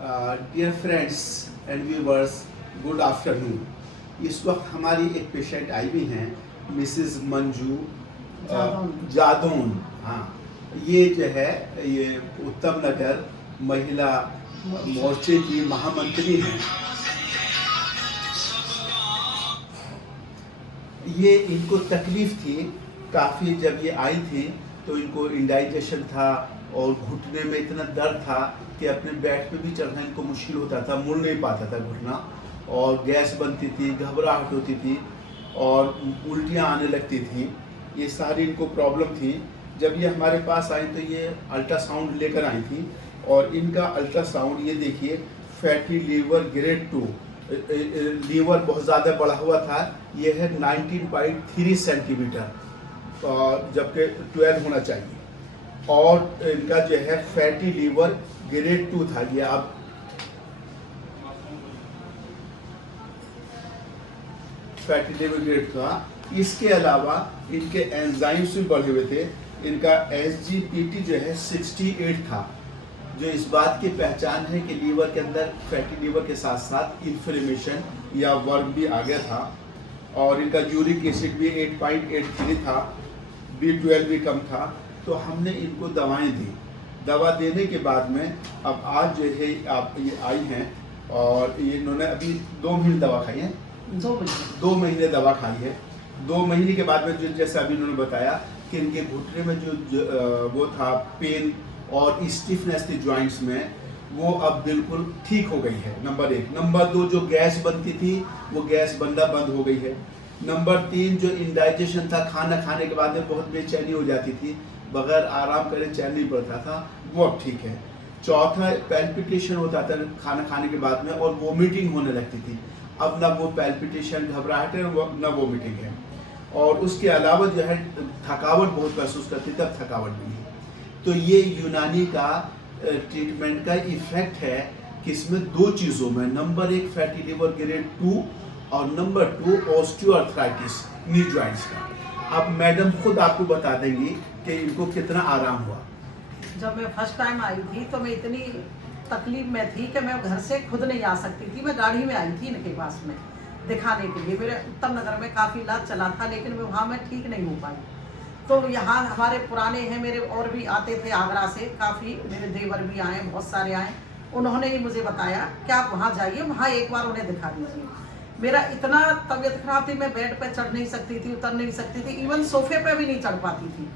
Dear friends and viewers, good afternoon. इस वक्त हमारी एक पेशेंट आई हुई हैं, मिसेस मंजू जादौन। हाँ, ये जो है ये उत्तम नगर महिला मोर्चे की महामंत्री हैं। ये इनको तकलीफ़ थी काफ़ी, जब ये आई थी तो इनको इंडाइजेशन था और घुटने में इतना दर्द था कि अपने बेड पे भी चढ़ना इनको मुश्किल होता था, मुड़ नहीं पाता था घुटना, और गैस बनती थी, घबराहट होती थी और उल्टियाँ आने लगती थी। ये सारी इनको प्रॉब्लम थी। जब ये हमारे पास आई तो ये अल्ट्रासाउंड लेकर आई थी और इनका अल्ट्रासाउंड ये देखिए, फैटी लीवर ग्रेड 2, लीवर बहुत ज़्यादा बढ़ा हुआ था। ये है 19.3 सेंटीमीटर, जबकि 12 होना चाहिए, और इनका जो है फैटी लीवर ग्रेड 2 था। ये अब फैटी लीवर ग्रेड था। इसके अलावा इनके एंजाइम्स भी बढ़े हुए थे। इनका SGPT जो है 68 था, जो इस बात की पहचान है कि लीवर के अंदर फैटी लीवर के साथ साथ इन्फ्लेमेशन या वर्म भी आ गया था। और इनका यूरिक एसिड भी 8.83 था, B12 भी कम था। तो हमने इनको दवाएं दी। दवा देने के बाद में अब आज जो है आप ये आई हैं और ये इन्होंने अभी 2 महीने दवा खाई है। 2 महीने दवा खाई है। 2 महीने के बाद में जो जैसे अभी इन्होंने बताया कि इनके घुटने में जो वो था पेन और स्टिफनेस थी जॉइंट्स में, वो अब बिल्कुल ठीक हो गई है, नंबर 1। नंबर 2, जो गैस बनती थी वो गैस बनना बंद हो गई है। नंबर 3, जो इंडाइजेशन था, खाना खाने के बाद में बहुत बेचैनी हो जाती थी, बगैर आराम करे चैन नहीं पड़ता था, वो अब ठीक है। चौथा, पैल्पिटेशन होता था खाना खाने के बाद में और वोमिटिंग होने लगती थी। अब ना वो पैल्पिटेशन, घबराहट है, ना वोमिटिंग है। और उसके अलावा जो है थकावट बहुत महसूस करती, तब थकावट भी है। तो ये यूनानी का ट्रीटमेंट का इफेक्ट है कि इसमें 2 चीज़ों में, नंबर 1 फैटी लिवर ग्रेड 2 और नंबर 2 ऑस्टियोआर्थराइटिस, नी जॉइंट्स का। अब मैडम खुद आपको बता देंगी कि इनको कितना आराम हुआ। जब मैं फर्स्ट टाइम आई थी तो मैं इतनी तकलीफ में थी कि मैं घर से खुद नहीं आ सकती थी। मैं गाड़ी में आई थी इनके पास में दिखाने के लिए। मेरे उत्तम नगर में काफ़ी इलाज चला था, लेकिन मैं वहाँ मैं ठीक नहीं हो पाई। तो यहाँ हमारे पुराने हैं, मेरे और भी आते थे आगरा से, काफ़ी मेरे देवर भी आए, बहुत सारे आए। उन्होंने ही मुझे बताया कि आप वहाँ जाइए, वहाँ एक बार उन्हें दिखा दीजिए। मेरा इतना तबीयत खराब थी, मैं बेड पे चढ़ नहीं सकती थी, उतर नहीं सकती थी, इवन सोफे पे भी नहीं चढ़ पाती थी।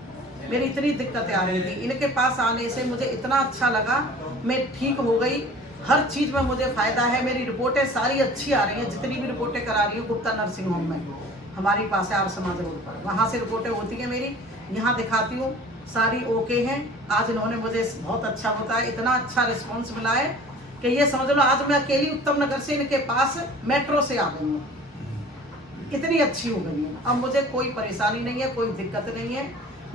मेरी इतनी दिक्कतें आ रही थी। इनके पास आने से मुझे इतना अच्छा लगा, मैं ठीक हो गई। हर चीज़ में मुझे फ़ायदा है। मेरी रिपोर्टें सारी अच्छी आ रही हैं, जितनी भी रिपोर्टें करा रही हूँ गुप्ता नर्सिंग होम में, हमारी पास है आर समाज रोड पर, वहाँ से रिपोर्टें होती हैं मेरी, यहाँ दिखाती हूँ, सारी ओके हैं। आज इन्होंने मुझे बहुत अच्छा बताया, इतना अच्छा रिस्पॉन्स मिला है कि ये समझ लो आज मैं अकेली उत्तम नगर से इनके पास मेट्रो से आ गई हूँ, इतनी अच्छी हो गई है। अब मुझे कोई परेशानी नहीं है, कोई दिक्कत नहीं है,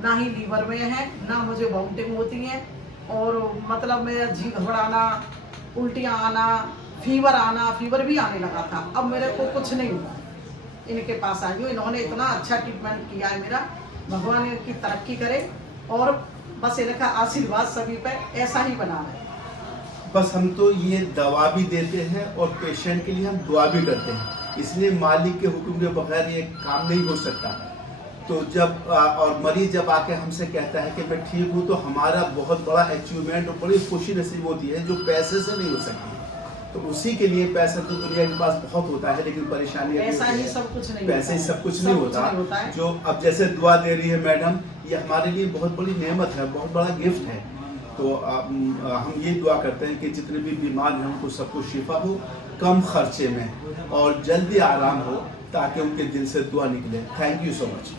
ना ही लीवर में है, ना मुझे वॉमिटिंग होती है, और मतलब मेरा जी घबराना, उल्टियाँ आना, फीवर भी आने लगा था। अब मेरे को कुछ नहीं हुआ। इनके पास आई हूँ, इन्होंने इतना अच्छा ट्रीटमेंट किया है मेरा। भगवान इनकी तरक्की करे और बस इनका आशीर्वाद सभी पे ऐसा ही बना रहे। बस हम तो ये दवा भी देते हैं और पेशेंट के लिए हम दुआ भी करते हैं, इसलिए मालिक के हुक्म के बगैर ये काम नहीं हो सकता। तो जब और मरीज जब आके हमसे कहता है कि मैं ठीक हूँ, तो हमारा बहुत बड़ा अचीवमेंट और बड़ी खुशी नसीब होती है, जो पैसे से नहीं हो सकती। तो उसी के लिए पैसा तो दुनिया के पास बहुत होता है, लेकिन परेशानी पैसा ही सब कुछ नहीं, पैसे ही सब कुछ नहीं होता। जो अब जैसे दुआ दे रही है मैडम, ये हमारे लिए बहुत बड़ी नेमत है, बहुत बड़ा गिफ्ट है। तो हम ये दुआ करते हैं कि जितने भी बीमार हैं उनको सबको शिफा हो, कम खर्चे में, और जल्दी आराम हो, ताकि उनके दिल से दुआ निकले। Thank you so much.